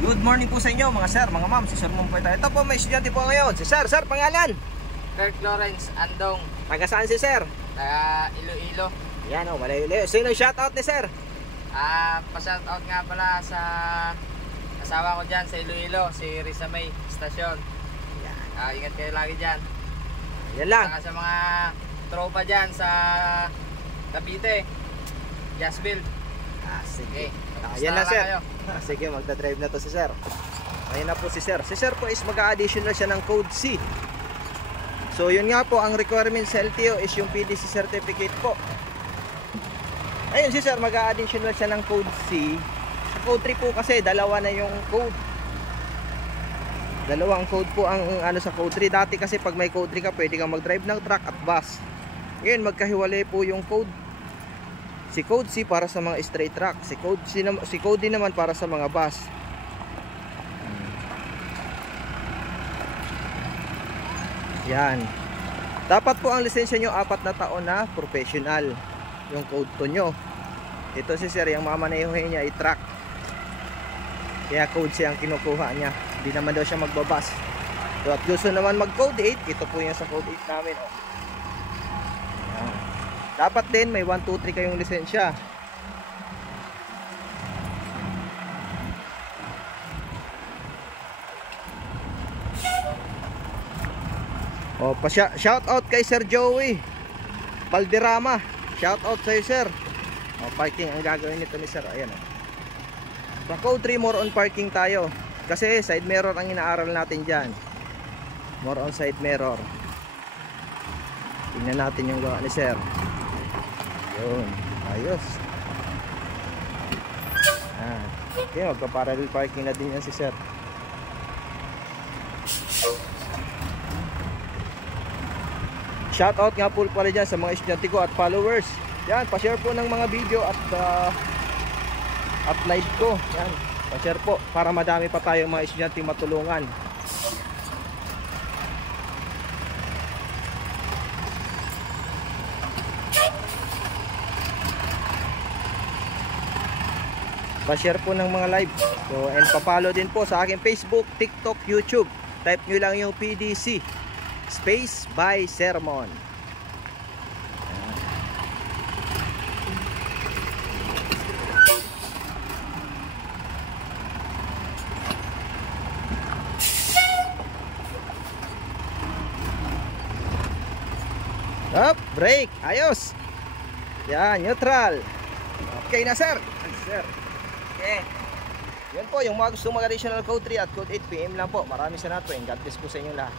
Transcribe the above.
Good morning po sa inyo mga sir, mga ma'am. Si Sir Mom po tayo. Ito po may estudyante po ngayon. Si Sir, pangalan? Kirk Lawrence Andong. Taga saan si Sir? Taga Iloilo. Yan o, malayo-layo. Sino yung shoutout ni Sir? Pa-shoutout nga pala sa asawa ko dyan sa Iloilo, si Risa May Stasyon. Yan. Ingat kayo lagi dyan. Yan lang. Saka sa mga tropa dyan sa Cavite, Jasville. Sige. Okay. Yan lang Sir. Sige, magdadrive na to si Sir. Ayun na po si Sir. Si Sir po is mag-a-additional siya ng code C. So yun nga po, ang requirement sa LTO is yung PDC certificate po. Ayun si Sir, mag-a-additional siya ng code C. Sa code 3 po kasi, dalawa na yung code. Dalawang code po ang ano sa code 3. Dati kasi pag may code 3 ka, pwede kang mag-drive ng truck at bus. Ngayon, magkahiwalay po yung code. Si code C para sa mga straight truck, si code D naman para sa mga bus. Yan. Dapat po ang lisensya nyo 4 na taon na professional. Yung code 2 nyo. Ito si Sir, yung mamanehuhin niya i-truck. Kaya code C ang kinukuha niya. Hindi naman daw siya magbabas. So, at gusto naman mag code 8, ito po yung sa code 8 namin. Oh. Yan. Dapat din may 1, 2, 3 kayong lisensya. O, shout out kay Sir Joey Valderrama. Shout out sa'yo Sir. O, parking ang gagawin nito ni Sir. Ayan o. Sa code 3 more on parking tayo. Kasi side mirror ang inaaral natin dyan. More on side mirror. Tingnan natin yung gawa ni Sir. Yun, ayos. Okay, magpa-parallel parking na din yan si Sir. Shoutout nga po pala dyan sa mga estudyante ko at followers. Yan, pa-share po ng mga video at live ko. Yan, pa-share po para madami pa tayong mga estudyante matulungan. Pa-share po ng mga live. So, and pa-follow din po sa aking Facebook, TikTok, YouTube. Type nyo lang yung PDC Space by Sermon. Up, brake, ayos. Yan, neutral. Okay na Sir. Sir. Okay. Yan po yung mga gusto mag-additional code 3 at code 8 PM lang po. Maraming salamat po. God bless po sa inyo lahat.